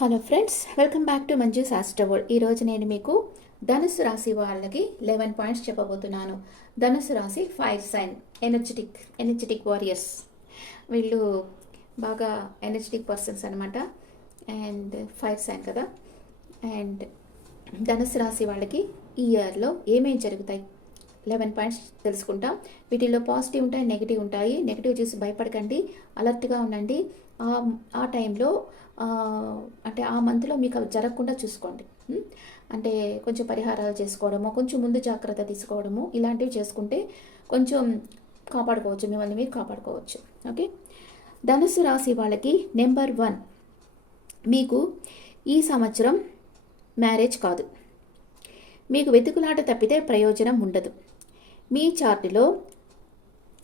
Hello friends, welcome back to Manju's astroworld. ఈరోజు నేను మీకు ధనుసు రాశి వాళ్ళకి 11 పాయింట్స్ చెప్పబోతున్నాను. ధనుసు రాశి ఫైర్ సైన్, ఎనర్జెటిక్ వారియర్స్. వీళ్ళు బాగా ఎనర్జెటిక్ పర్సన్స్ అనమాట. అండ్ ఫైర్ సైన్ కదా. అండ్ ధనుసు రాశి వాళ్ళకి ఈ ఇయర్లో ఏమేమి జరుగుతాయి 11 పాయింట్స్ తెలుసుకుంటాం. వీటిల్లో పాజిటివ్ ఉంటాయి, నెగిటివ్ ఉంటాయి. నెగిటివ్ చూసి భయపడకండి, అలర్ట్గా ఉండండి. ఆ టైంలో అంటే ఆ మంత్లో మీకు అవి జరగకుండా చూసుకోండి. అంటే కొంచెం పరిహారాలు చేసుకోవడము, కొంచెం ముందు జాగ్రత్త తీసుకోవడము, ఇలాంటివి చేసుకుంటే కొంచెం కాపాడుకోవచ్చు, మిమ్మల్ని మీరు కాపాడుకోవచ్చు. ఓకే, ధనుసు రాశి వాళ్ళకి నెంబర్ 1, మీకు ఈ సంవత్సరం మ్యారేజ్ కాదు. మీకు వెతుకులాట తప్పితే ప్రయోజనం ఉండదు. మీ చార్టులో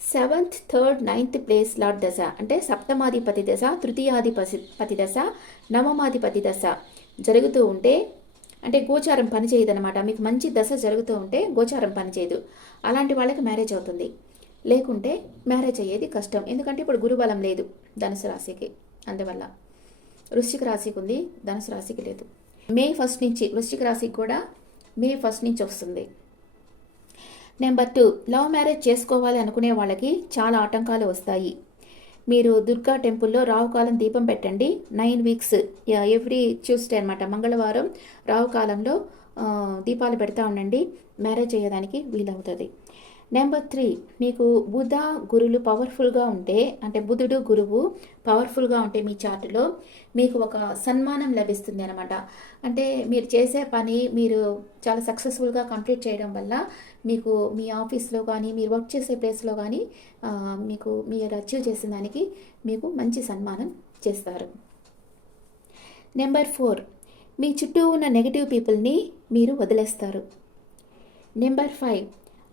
7th, 3rd, 9th place lord దశ అంటే సప్తమాధిపతి దశ, తృతీయాధిపతి దశ, నవమాధిపతి దశ జరుగుతూ ఉంటే, అంటే గోచారం పనిచేయదనమాట. మీకు మంచి దశ జరుగుతూ ఉంటే గోచారం పనిచేయదు. అలాంటి వాళ్ళకి మ్యారేజ్ అవుతుంది, లేకుంటే మ్యారేజ్ అయ్యేది కష్టం. ఎందుకంటే ఇప్పుడు గురుబలం లేదు ధనుసు రాశికి, అందువల్ల. వృశ్చిక రాశికి ఉంది, ధనుసు రాశికి లేదు. మే 1 నుంచి వృశ్చిక రాశికి కూడా మే 1 నుంచి వస్తుంది. నెంబర్ 2, లవ్ మ్యారేజ్ చేసుకోవాలి అనుకునే వాళ్ళకి చాలా ఆటంకాలు వస్తాయి. మీరు దుర్గా టెంపుల్లో రావుకాలం దీపం పెట్టండి. 9 వీక్స్ ఎవ్రీ ట్యూస్డే అనమాట, మంగళవారం రావుకాలంలో దీపాలు పెడతా ఉండండి. మ్యారేజ్ అయ్యేదానికి వీలవుతుంది. నెంబర్ 3, మీకు బుధ గురులు పవర్ఫుల్గా ఉంటే, అంటే బుధుడు గురువు పవర్ఫుల్గా ఉంటే మీ చార్టులో మీకు ఒక సన్మానం లభిస్తుంది అనమాట. అంటే మీరు చేసే పని మీరు చాలా సక్సెస్ఫుల్గా కంప్లీట్ చేయడం వల్ల మీకు మీ ఆఫీస్లో కానీ, మీరు వర్క్ చేసే ప్లేస్లో కానీ మీకు మీరు అచీవ్ చేసిన దానికి మీకు మంచి సన్మానం చేస్తారు. నెంబర్ 4, మీ చుట్టూ ఉన్న నెగిటివ్ పీపుల్ని మీరు వదిలేస్తారు. నెంబర్ 5,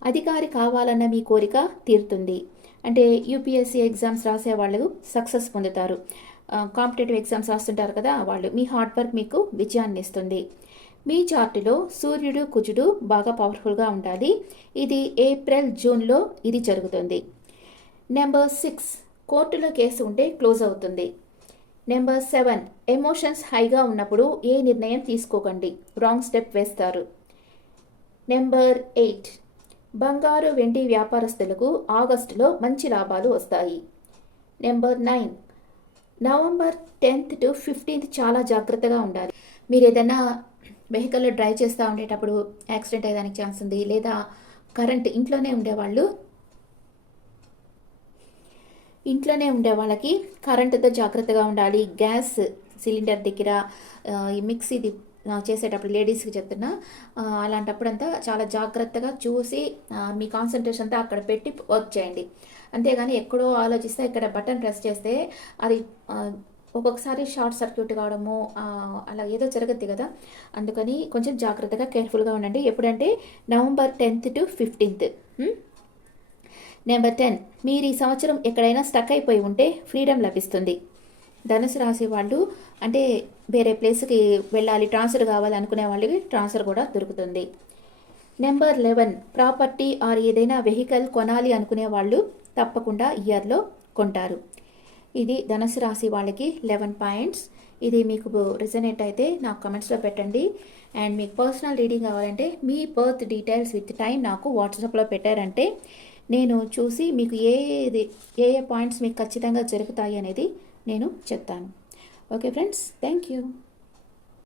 అధికారి కావాలన్న మీ కోరిక తీరుతుంది. అంటే యూపీఎస్సీ ఎగ్జామ్స్ రాసే వాళ్ళు సక్సెస్ పొందుతారు. కాంపిటేటివ్ ఎగ్జామ్స్ రాస్తుంటారు కదా, వాళ్ళు మీ హార్డ్ వర్క్ మీకు విజయాన్ని ఇస్తుంది. మీ చార్టులో సూర్యుడు కుజుడు బాగా పవర్ఫుల్గా ఉండాలి. ఇది ఏప్రిల్ జూన్లో ఇది జరుగుతుంది. నెంబర్ 6, కోర్టులో కేసు ఉంటే క్లోజ్ అవుతుంది. నెంబర్ 7, ఎమోషన్స్ హైగా ఉన్నప్పుడు ఏ నిర్ణయం తీసుకోకండి, రాంగ్ స్టెప్ వేస్తారు. నెంబర్ 8, బంగారు వెండి వ్యాపారస్తులకు ఆగస్టులో మంచి లాభాలు వస్తాయి. Number 9, November 10th to 15th చాలా జాగ్రత్తగా ఉండాలి. మీరు ఏదైనా వెహికల్లో డ్రైవ్ చేస్తూ ఉండేటప్పుడు యాక్సిడెంట్ అయ్యేదానికి ఛాన్స్ ఉంది. లేదా కరెంట్ ఇంట్లోనే ఉండే వాళ్ళకి కరెంటుతో జాగ్రత్తగా ఉండాలి. గ్యాస్ సిలిండర్ దగ్గర ఈ మిక్సీది చేసేటప్పుడు లేడీస్కి చెప్తున్నా, అలాంటప్పుడంతా చాలా జాగ్రత్తగా చూసి మీ కాన్సన్ట్రేషన్ అంతా అక్కడ పెట్టి వర్క్ చేయండి. అంతేగాని ఎక్కడో ఆలోచిస్తే ఇక్కడ బటన్ ప్రెస్ చేస్తే అది ఒక్కొక్కసారి షార్ట్ సర్క్యూట్ కావడము అలా ఏదో జరగద్ది కదా. అందుకని కొంచెం జాగ్రత్తగా కేర్ఫుల్గా ఉండండి. ఎప్పుడంటే November 10th to 15th. Number 10, మీరు ఈ సంవత్సరం ఎక్కడైనా స్టక్ అయిపోయి ఉంటే ఫ్రీడమ్ లభిస్తుంది. ధనుసు రాశి వాళ్ళు అంటే వేరే ప్లేస్కి వెళ్ళాలి, ట్రాన్స్ఫర్ కావాలి అనుకునే వాళ్ళకి ట్రాన్స్ఫర్ కూడా దొరుకుతుంది. నెంబర్ 11, ప్రాపర్టీ ఆర్ ఏదైనా వెహికల్ కొనాలి అనుకునే వాళ్ళు తప్పకుండా ఇయర్లో కొంటారు. ఇది ధనుసు రాశి వాళ్ళకి 11 పాయింట్స్. ఇది మీకు రిజనేట్ అయితే నాకు కమెంట్స్లో పెట్టండి. అండ్ మీకు పర్సనల్ రీడింగ్ కావాలంటే మీ బర్త్ డీటెయిల్స్ విత్ టైం నాకు వాట్సాప్లో పెట్టారంటే నేను చూసి మీకు ఏ పాయింట్స్ మీకు ఖచ్చితంగా జరుగుతాయి అనేది నేను చెప్తాను. Okay friends, thank you.